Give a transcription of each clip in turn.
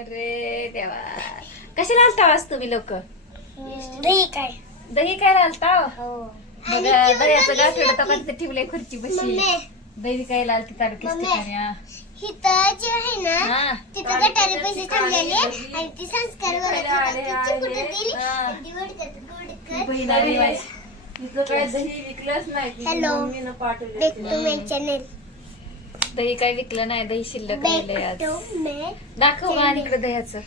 अरे देवा. कशाला आलता आज तुम्ही लोक? दही काय? दही काय आलता हो. बघा दह्याचं गाठोडं ठेवलंय खुर्ची बशी. दही काय आलती मम्मी. ठिकाणी हा. हिथं जे आहे ना. तिथं गटारे पैसे थांबलेले आणि ती संस्कार वगैरे करतात. ती चिमूट दिली? हा. आणि ती वडकत वडकत बहीण आली. बाई. तिथं काय दही विकलंच नाही. तिची Hello. मम्मीनं पाठवले बॅक टू माय चॅनल दही काय विकलं नाही दही शिल्लक राहिलंय आज दाखव का आणि इकडे दह्याचं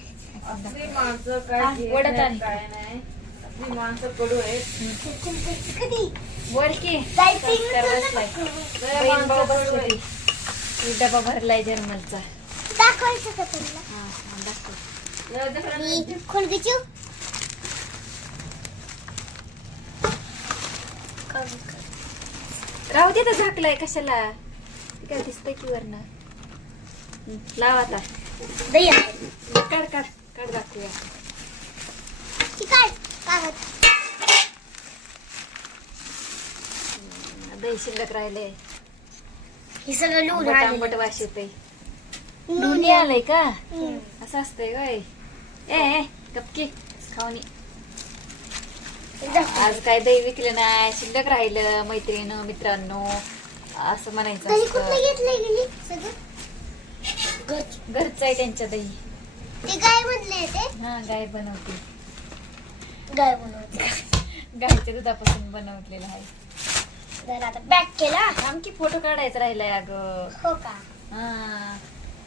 आपली माणसं काय हा, घेत वडत नाही, आण. काय नाही आपली माणसं कडू आहेत कधी बोल की जायचं संस्कार बसलाय बहीण भाऊ बसले ती. ती डबा भरलाय जन्मलचा दाखवायचं का तुला हा, हा, दाखव. जाऊ दे friend. मी खोलगीचू राहू दे तर झाकलाय कशाला काय दिसतंय की वरनं? लाव आता. दही आहे काढ काढ काढ दाखवूया. ती काय कागद दही शिल्लक राहिले हे सगळं आंबट आलेलं. आंबट वास येते दोन्ही आलंय का? हम्म. असं असतंय वय ए ए गपकी खाऊनी आज काय दही विकलं नाही शिल्लक राहिलं मैत्रीण मित्रांनो. असं म्हणायचं. घरचं. आहे त्यांच्या दही. ते गाय मधले ते? हा गाय बनवते. गाय बनवते. गायच्या दुधापासून बनवलेलं आहे. जर आता पॅक केला आमची फोटो काढायचा राहिलाय अगं. हो का? हा.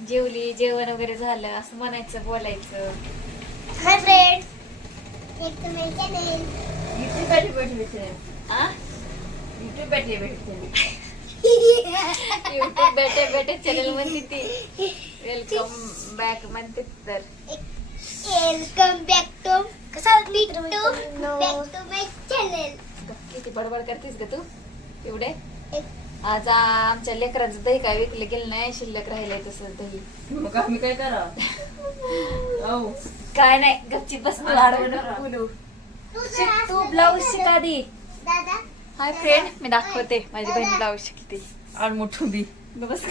जेवली जेवण वगैरे झालं असं म्हणायचं बोलायचं. बैठी बैठी भेटते आ? इथे बैठी भेटते युट्यूब बेटे बेटे चॅनल म्हणते ती. वेलकम बॅक म्हणते तर. वेलकम बॅक टू कसा मी to back to my channel किती बडबड करतेस ग तू? एवढे? आज आमच्या लेकरांचं दही काय विकलं गेलं नाही शिल्लक राहिलंय तसं दही. मग आम्ही काय करावं हो काय नाही गपची बस बोलू. शिक तू ब्लाऊज शिक आधी. दादा हाय फ्रेंड मी दाखवते. माझी बहीण ब्लाऊज शिकते आड मोठू दी ग बस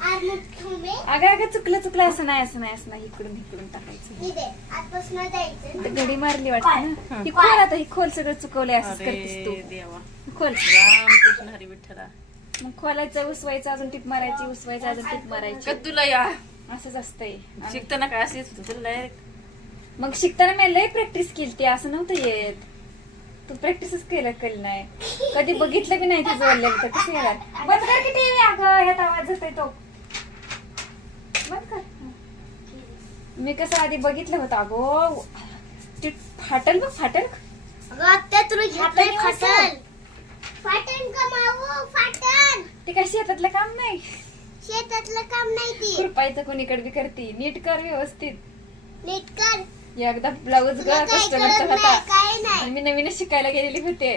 अगं अगं चुकलं चुकलं. असं नाही असं नाही असं नाही. इकडून इकडून टाकायचं. घडी मारली वाटतं ना? ही खोल आता ही खोल सगळं चुकवलंय असंच करतेस तू. देवा. खोल. हरी विठ्ठला. मग खोलायचं उसवायचं अजून टीप मारायची उसवायचं अजून टीप मारायची. तुला या. असंच असतंय. शिकताना काय असेच होतं तुला डायरेक्ट मग शिकताना मी लय प्रॅक्टिस केली ती असं नव्हतं येत. तू प्रॅक्टिसच केलं केलं नाही? कधी बघितलं बी नाही तुझं वळलेलं तर कसं येणार? बंद कर की टीव्ही अगं ह्यात आवाज येतोय तो. बंद कर. मी कसं आधी बघितलं होतं अगो. ते फाटल बघ फाटल. अगं आत्या तुला घेतलंय फाटल. फाटन कमावू फाटन. ते काय शेतातलं काम नाही? शेतातलं काम नाही ती. खुरपायचं कोणीकडे बी करते. नीट कर व्यवस्थित. नीट कर. एकदा ब्लाऊज ग कस्टमरचा होता मी नवीनच शिकायला गेलेली होते.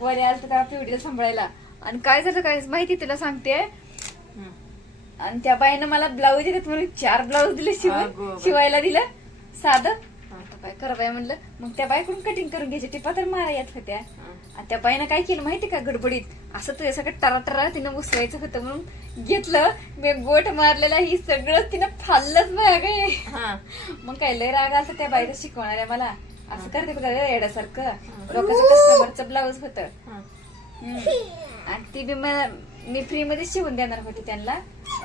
गोरे आलं तेव्हा पिवडीला सांभाळायला. आणि काय झालं काय माहिती तुला सांगते? आणि त्या बाईनं मला ब्लाऊज देतात म्हणून चार ब्लाऊज दिले शिवून बाई. शिवायला दिलं. साधं. करा बाई म्हणलं मग त्या बाईकडून कटिंग करून घ्यायची. टिपा तर मारा येत होत्या आणि त्या बाईनं काय केलं माहिती का गडबडीत? असं तुझ्या सगळं टरा टरा तिनं उसवायचं होतं म्हणून घेतलं. मी गोट मारलेला ही सगळं तिनं फाल्लंच बघ हा. मग काय लय राग आलता त्या बाईला शिकवणाऱ्या मला. असं करते ग येड्यासारखं. लोकांचं कस्टमरचं ब्लाऊज होतं. हा. आणि ती बी म- मी फ्री मध्ये शिवून देणार होती त्यांना.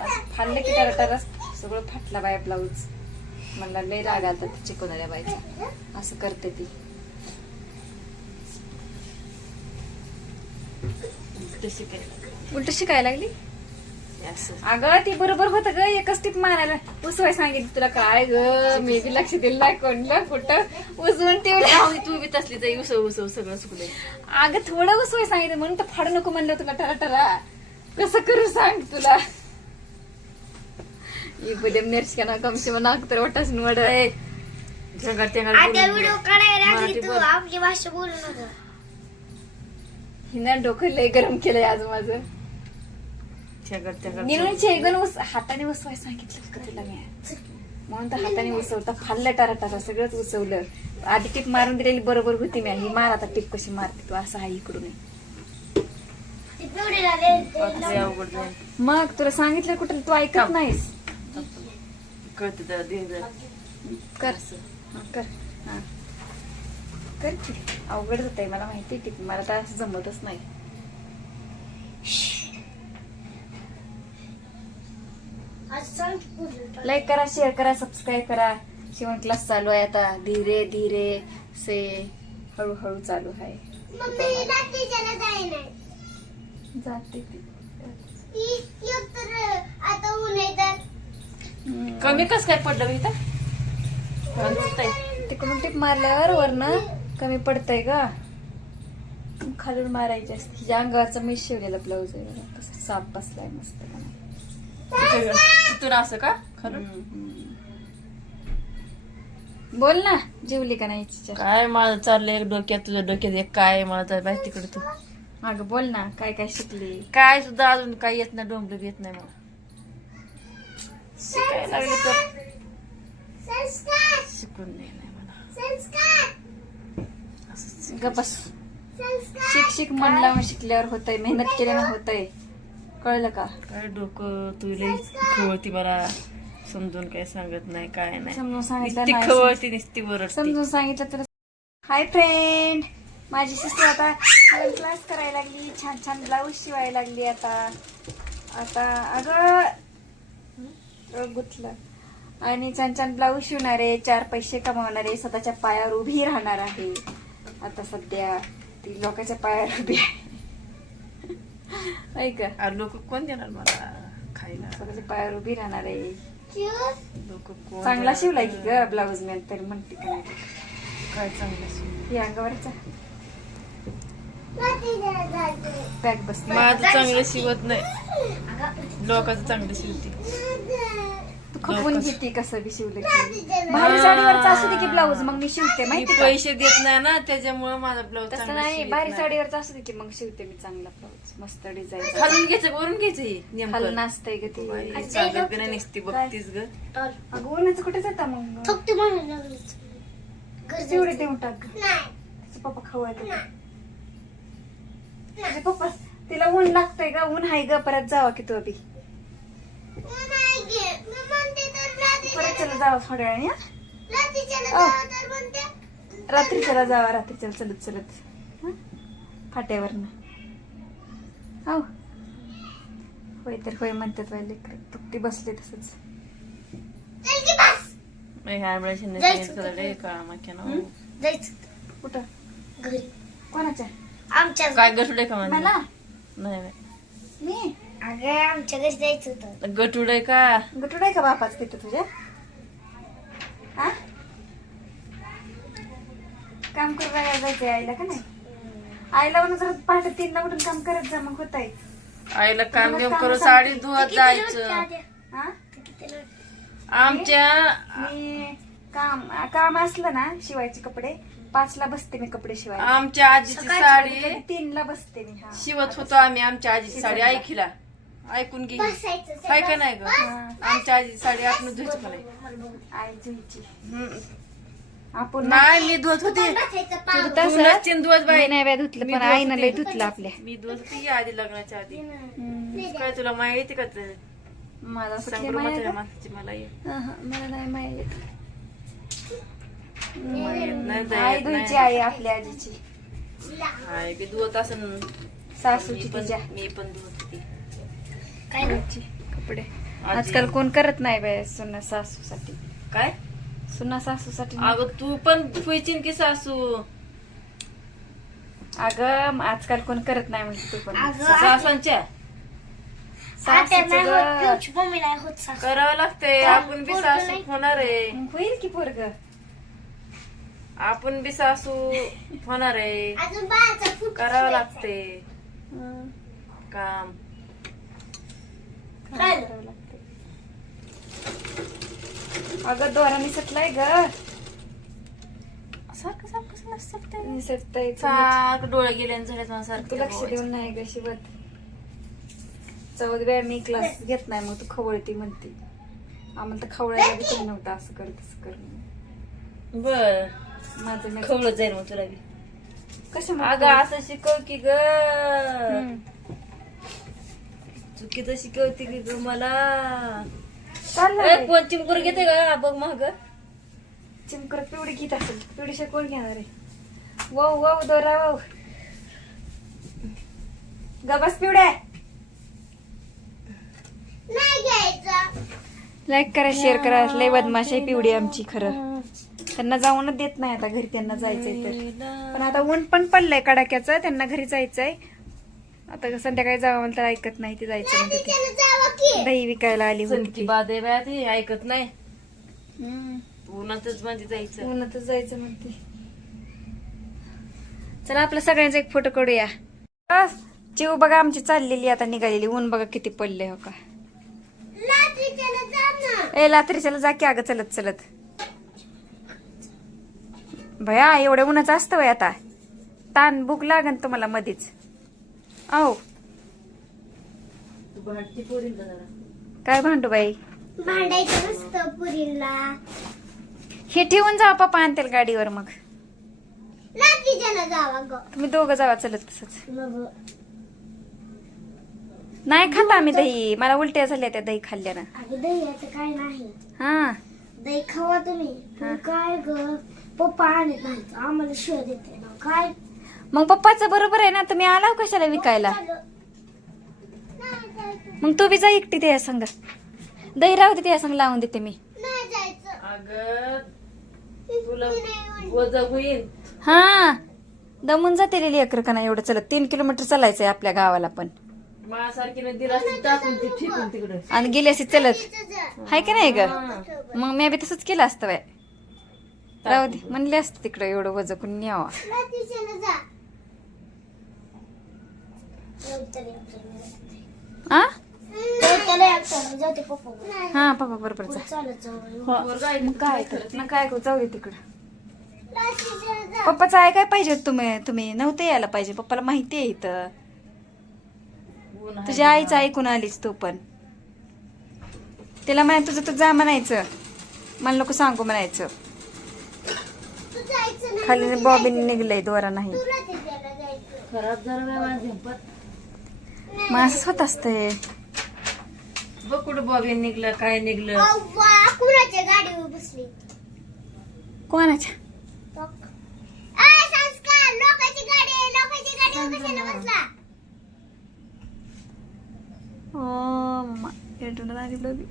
असं फाडलं की टरा टरा सगळं फाटला बाया ब्लाऊज मला लय राग आलता ती शिकवणाऱ्या बाईचा. असं करते ती. उलट शिकायला लागली. अगं ती बरोबर होत ग. एकच टीप मारायला. उसवाय सांगितलं तुला काय ग? मी बी लक्ष दिलं नाही कोणलं कुठं. उजवून दे, तू बी तसली जाई. उसव उसव सगळं सुकलंय अगं थोडं उसवाय सांगितलं. म्हणून तर फाडू नको म्हणलं तुला. टरा टरा. कसं करू सांग तुला? तू बोल. आपली भाषा बोलू नका हिनं डोकं लय गरम केलंय आज माझं। निरून उस हाताने उसवाय सांगितलं का तुला मी? म्हणून तर हाताने उसवता फाल्लं टरा टरा सगळंच उसवलं. आधी टीप मारून दिलेली बरोबर होती मी ही मार आता टीप कशी मारते तू असं आहे इकडून. मग तुला सांगितलं कुठं तू ऐकत नाहीस? कळते. कर. हा, कर. हा. कर की. अवघड होत आहे मला माहिती आहे की मला तर असं जमतच नाही. लाईक करा शेअर करा सबस्क्राईब करा. शिवण क्लास चालू आहे आता. धीरे धीरे से हळूहळू चालू आहे. जाते ती. आता ऊन आहे तर हम्म. कमी कस काय पडलं बी इथं? तिकडून टिप मारल्यावर वरनं कमी पडतंय का खालून मारायची असते. हिच्या अंगावरचा मी शिवलेला ब्लाऊज आहे. कसं साप बसलाय मस्त. तिथून असं का? खरं. बोल ना जेवली का नाही काय माझं चाललंय एक डोक्यात तुझ्या डोक्यात एक काय मला तर माहिती तिकडे तू. अगं बोल ना काय काय शिकली? काय सुद्धा अजून काही येत नाही डोंबलं येत नाही मला. शिकायला लागले तर संस्कार. शिकून मला ग बस संस्कार शिक शिक मन लावून शिकल्यावर होतंय मेहनत केल्यानं होतंय. कळलं का? काय डोकं तू लई खवळती मला समजून काय सांगत नाही काय नाही. समजून सांगितलं खवळती नुसती वरडती. समजून सांगितलं तर हाय फ्रेंड माझी सिस्टर आता क्लास करायला लागली. छान छान ब्लाऊज शिवायला लागली आता. आता अगं, गुंतलं. आणि छान छान ब्लाऊज शिवणार आहे चार पैसे कमावणार आहे स्वतःच्या पायावर उभी राहणार आहे. आता सध्या ती लोकांच्या पायावर उभी आहे. ऐक लोक कोण देणार मला खायला? स्वतःच्या पायावर उभी राहणार आहे. लोक कोण चांगला शिवलाय की? ग ब्लाऊज मी तरी म्हणते काय चांगलं शिव? ही अंगावरचा बॅग बस. माझं चांगलं शिवत नाही. लोकांचं चांगलं शिवते. तू खपवून लोकं- घेते कसं बी शिवलं की भारी साडीवरचा असू दे की ब्लाऊज मग मी शिवते मी माहिती का? पैसे देत नाही ना त्याच्यामुळे माझा ब्लाऊज तसं नाही भारी साडीवरचा असू दे की मग शिवते मी चांगला ब्लाऊज मस्त डिझाईन खालून घ्यायचं वरून घ्यायचं हे खालून नेमकं नाचतंय ग ते. बाई, चालत बी नाही नुसती बघतीस ग. अगं उन्हाचं कुठे जाता मग? जायचं. देऊन टाक ग. नाही. तुझं पप्पा खवळत तुझे पप्पा तिला ऊन लागतंय का ऊन आहे ग परत जावा की तू अभि परत चला जावा थोड्या वेळाने हा? रात्रीच्याला अ. जावं तर म्हणते. रात्रीच्याला जावा रात्रीच्याला चलत चलत. हं? फाट्यावरनं. हो. होय तर होय म्हणतात लेकर. फक्त बसले तसंच. चल कुठं? घरी. कोणाच्या? आमच्या काय का माझं मला नाही नाही. मी? अगं आमच्या घरी जायचं होतं. गटुडे का? गटूड आहे का बापाच तिथं तुझ्या? हा? काम करायला जायचंय आईला का नाही? आईला म्हणून जर पहाटे तीनला उठून काम करत जा मग होत आहे आईला काम बिम करून. साडी धुवत जायचं. हा? आमच्या मी काम काम असलं ना शिवायचे कपडे पाचला बसते मी कपडे शिवायला. आमच्या आजीची साडी तीनला बसते मी हा. शिवत होतो आम्ही आमच्या आजीची साडी ऐकिला ऐकून घे. बसायचं काय का नाही ग? हा. आमच्या आजीची साडी आपण धुवायची का नाही आई जुईची हम्म. आपण नाही मी धुवत होते. बसायचं तू पाव. तसं- तू नसतीन धुवत बाई. नाही बाय धुतलं मी पण धुवत आईनं लय. धुतलं आपल्या. मी धुवत होते या आधी लग्नाच्या आधी. हम्म. काय तुला माहिती का ते मला कुठली सांग बरं माया म्हाताऱ्या ग? माणसाची मला. अहं, मला नाही माया येत. नाही आई येत धुईची नाही. आई आपल्या आजीची. हाय, मी धुवत असन. मी सासूची तिच्या. मी पण धुवत होती. काय कपडे. आजी. आजकाल कोण करत नाही बाय सुना सासूसाठी. काय? सुना सासूसाठी. अगं तू पण धुवायची की सासू? अगं आजकाल कोण करत नाही म्हणजे तू पण. अगं, सासांच्या आता नाही होत सासूचं ग. पिऊची मम्मी नाही होत सासू. करावं लागतंय? आपण बी सासू? होणार आहे. मग होईल की पोरग? आपण बी सासू होणार आहे. अजून बाळाचा फुट करावं लागते काम. अगं दोरा निसटलाय ग. सारखं सारखं कसं नसतं ते? निसटतय सारखं डोळे गेले आणि झाले तू लक्ष देऊन नाही ग शिवत. चौद वेळा मी क्लास घेत नाही मग तू खवळती म्हणते. आम्हाला तर खवळायला बी कोणी नव्हतं असं कर तसं कर. बर. माझं मी खवळत जाईल मग तुला बी. कसं अगं असं शिकव की ग. चुकीचं शिकवते की ग मला? चाललं कोण चिमकुर घेते का बघ महाग चिमकर पिवडी घेत असेल. पिवडीशा कोण घेणार आहे? वाव वाव दोरा वाव गबस पिवड्या. नाही घ्यायचं. लाईक करा शेअर करा. लय बदमाश आहे पिवडी आमची खरं. त्यांना जाऊनच देत नाही आता घरी त्यांना जायचंय तर. पण आता ऊन पण पडलंय कडाक्याचं. त्यांना घरी जायचंय. आता संध्याकाळी जावं म्हणलं तर ऐकत नाही ते जायचं म्हणते ते. जावं दही विकायला आली होती. बाद आहे बाया ती ऐकत नाही. हम्म. उन्हातच मध्ये जायचं. उन्हातच जायचं म्हणते. चला आपल्या सगळ्यांचा एक फोटो काढूया. आ, चिव बघा आमची चाललेली आता निघालेली. ऊन बघा किती पडले हो का? रात्रीच्याला जा ना. ए लात्रीच्याला जा की अगं चलत चलत. भया एवढ्या उन्हाचं असतं वय आता. ताण भूक लागन तुम्हाला मधीच. आओ काय भांडू बाई? भांडायचं नसतं पुरीला. हे ठेवून जा पप्पा आणतील गाडीवर मग. रात्रीच्याला जावा ग. तुम्ही दोघं जावा चलत तसंच मग. नाही खात आम्ही दही. मला उलट्या झाल्या त्या दही खाल्ल्यानं. अगं दह्याचं काय नाही. हा. दही खावा तुम्ही. पण काय ग? पप्पा आणत नाही आम्हाला शिव देते. ना काय? मग पप्पाचं बरोबर आहे ना तुम्ही आला कशाला विकायला? मग तू बी जा एकटी त्या संग. दही राहू दे त्या संग लावून देते मी. हा दमून जाते लिहिली अकर का नाही एवढं चलत. तीन किलोमीटर चालायचंय आपल्या गावाला पण. आणि गेली अशी चलत. हाय की नाही ग? मग मी बी तसंच केलं असतं बाय राहू दे म्हणले असते तिकडं एवढं वजकून न्यावा. आ? हा पप्पा बरोबर मग काय काय करू? जाऊ दे तिकडं. पप्पाचं आहे काय पाहिजे तुम्ही? तुम्ही नव्हते यायला पाहिजे. पप्पाला माहिती आहे इथं. तुझ्या आईचं ऐकून आलीच तू पण. तिला म्हणाय तुझं तू जा म्हणायचं. मला नको सांगू म्हणायचं. खाली बॉबीन निघलंय दोरा नाही. खराब झालं मग असंच होत असतंय. बघ कुठं बॉबी निघलं काय निघलं. अव्वा कुणाच्या गाडीवर बसली? कोणाच्या? संस्कार लोकांची गाडी आहे लोकांची गाडीवर कशाला बसला ओ मम्मा एवढं लागलं बी.